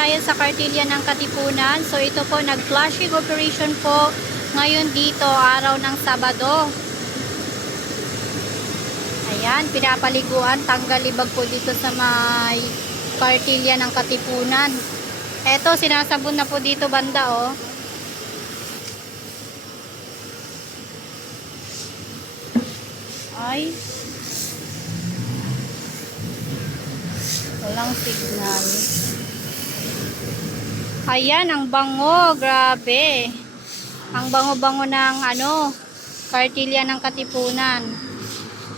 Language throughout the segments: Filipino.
tayo sa Cartilla ng Katipunan. So ito po, nag-flushing operation po ngayon dito, araw ng Sabado. Ayan, pinapaliguan, tanggal libag po dito sa may Cartilla ng Katipunan. Eto, sinasabon na po dito banda, oh. Ay, walang signal. Ayan, ang bango, grabe. Ang bango-bango ng Cartilla ng Katipunan.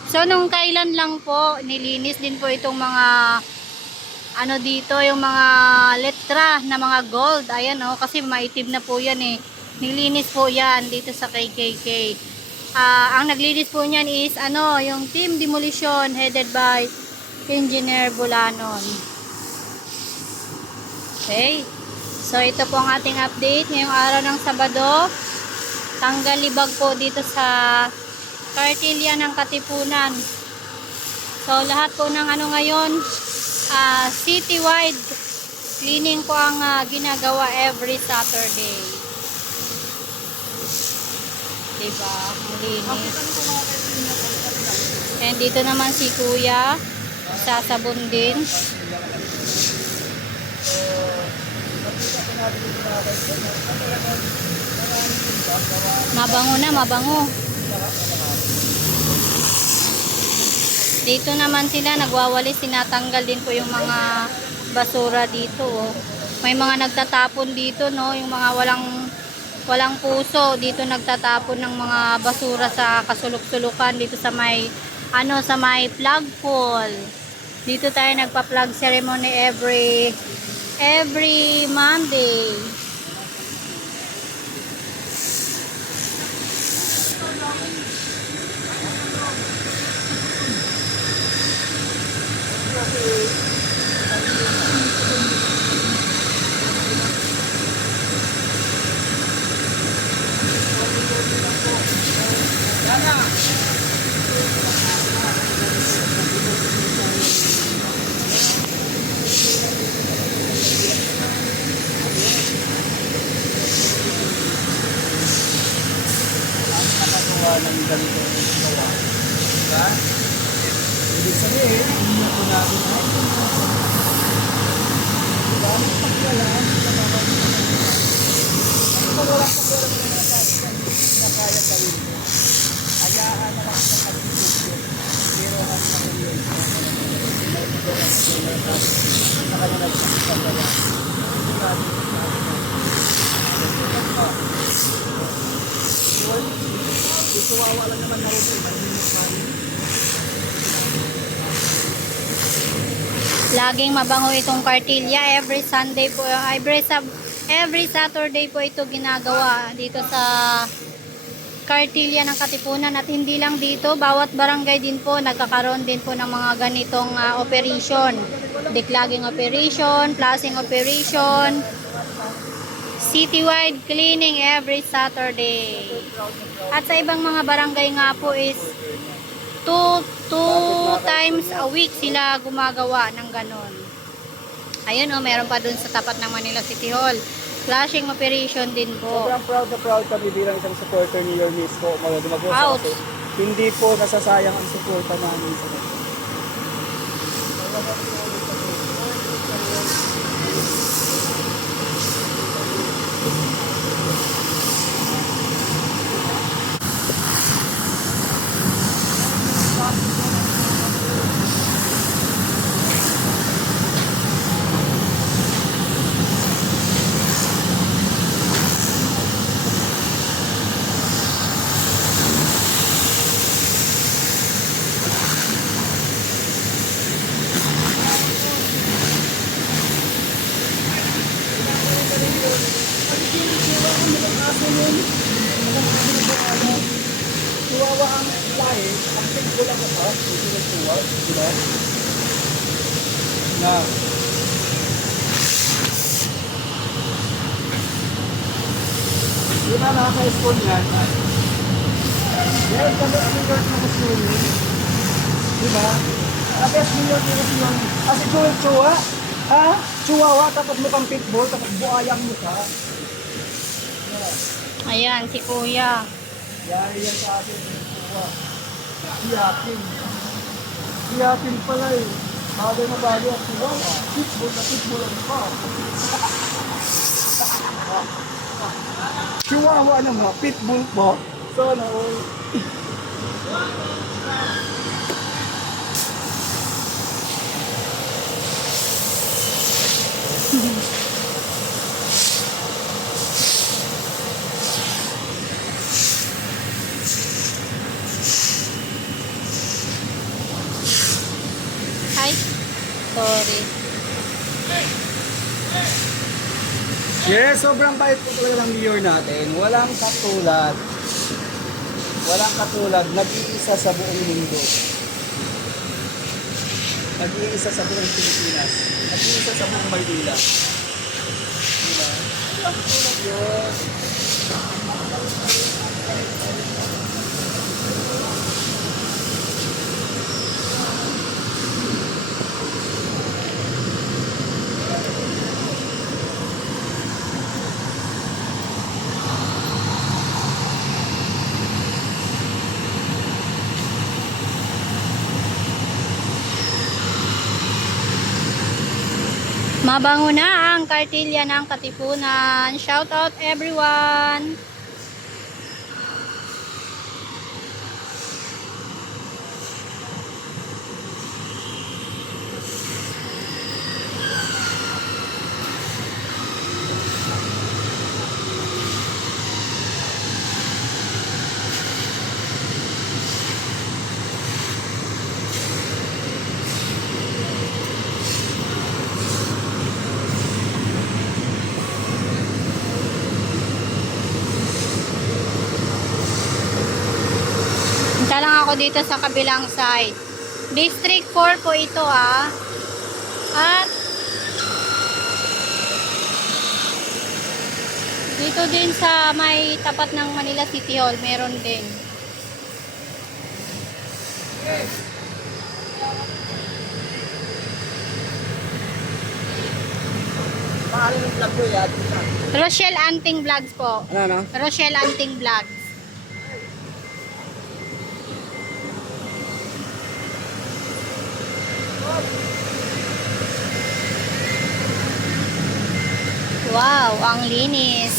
So, nung kailan lang po, nilinis din po itong mga dito, yung mga letra na mga gold. Ayan, oh, kasi maitim na po yan eh. Nilinis po yan dito sa KKK. Ang naglinis po niyan is yung Team Demolition headed by Engineer Bulanon. Okay. So ito po ang ating update ngayong araw ng Sabado. Tanggal libag po dito sa Cartilla ng Katipunan. So lahat po ng ngayon, citywide cleaning po ang ginagawa every Saturday. Diba? Ang linis. And dito naman si Kuya, sasabon din. Mabango na, mabango. Dito naman sila nagwawalis, tinatanggal din po yung mga basura dito, oh. May mga nagtatapon dito, no, yung mga walang puso dito, nagtatapon ng mga basura sa kasulok-sulukan dito sa may sa may plug pool. Dito tayo nagpa-plug ceremony every Monday. ng ganito gawa. Diba? Ibig sabihin, hindi po natin ay diba? Pagkalaan sa mga pag walang pagkalaan ng mga tatikan na kaya gawin mo. Hayaan na lang sa pag-isip. Pero ang pag-isip may pagkalaan sa kanya nagpapagkalaan. Hindi natin ito wala naman na rin. Laging mabango itong Cartilla. Every Sunday po, every Saturday po ito ginagawa dito sa Cartilla ng Katipunan. At hindi lang dito, bawat barangay din po nagkakaroon din po ng mga ganitong operation. Declogging operation, flushing operation, citywide cleaning every Saturday. At sa ibang mga barangay nga po is two times a week sila gumagawa ng ganon. Ayun, meron pa dun sa tapat ng Manila City Hall. Flushing operation din po. Sobrang proud kami bilang isang supporter ni Yormis po. Out. Hindi po nasasayang ang suporta namin sa kanila. Tuwawa ang lahi, ang tingko lang ito, susunod tuwa, diba? Na. Di ba nakaka-spawn yan? Yes, kami ang York na kasunin. Di ba? Tapos New York na kasunin. Kasi Joel Chua, Ha? Chihuahua, tapos mukhang pitbull, tapos buayang mukha. Ayan, si kuya. Yan sa akin. Siyakin. Siyakin pala eh. Bagay na bagay ang chihuahua. Pitbull na pitbull ang mukha. Chihuahua na mga pitbull po. Sana all. Ay, sorry. Yes, sobrang bait po talaga ng mayor natin. Walang katulad. Walang katulad. Nag-iisa sa buong mundo. Nag-iisa sa buong Pilipinas. Nag-iisa sa buong Maynila. Diba? Walang katulad yun. Mabango na ang kartilya ng Katipunan. Shout out everyone! Punta lang ako dito sa kabilang side. District 4 po ito At dito din sa may tapat ng Manila City Hall, meron din. Paano yung vlog ko yan? Rochelle Anting Vlogs po. Ano? Rochelle Anting Vlogs. Wow, ang linis.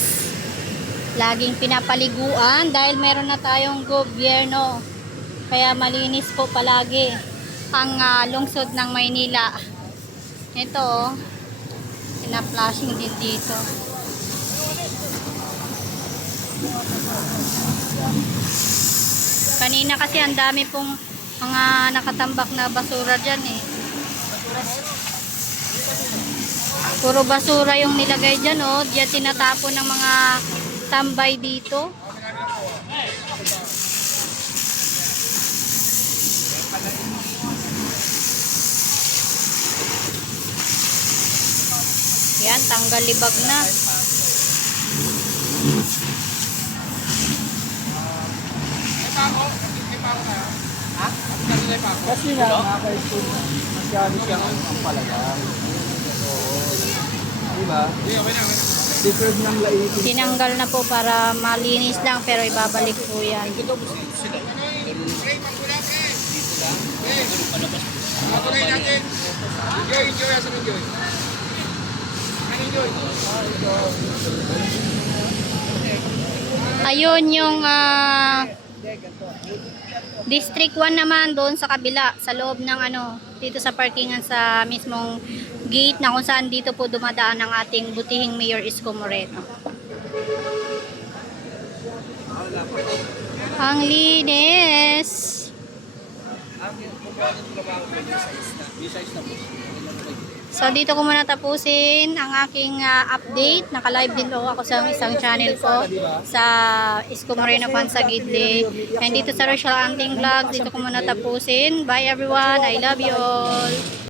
Laging pinapaliguan dahil meron na tayong gobyerno. Kaya malinis po palagi ang lungsod ng Maynila. Ito, pina-flashing din dito. Kanina kasi ang dami pong mga nakatambak na basura dyan eh. Puro basura yung nilagay dyan Diyan tinatapon ng mga tambay dito. Yan, tanggal libag na. Kasi nga, nakaka-school na. Masyado siyang ang palaga. Oo. Diba? Deserve ng laitin. Tinanggal na po para malinis lang pero ibabalik po yan. Ayun yung District 1 naman doon sa kabila, sa loob ng dito sa parkingan sa mismong gate na kung saan dito po dumadaan ang ating butihing Mayor Isko Moreno. Ang linis! So dito ko muna tapusin ang aking update. Naka-live din po ako sa isang channel ko sa Isko Moreno Fans sa Gidley. And dito sa Rochelle Anting Vlog, dito ko muna tapusin. Bye everyone. I love you all.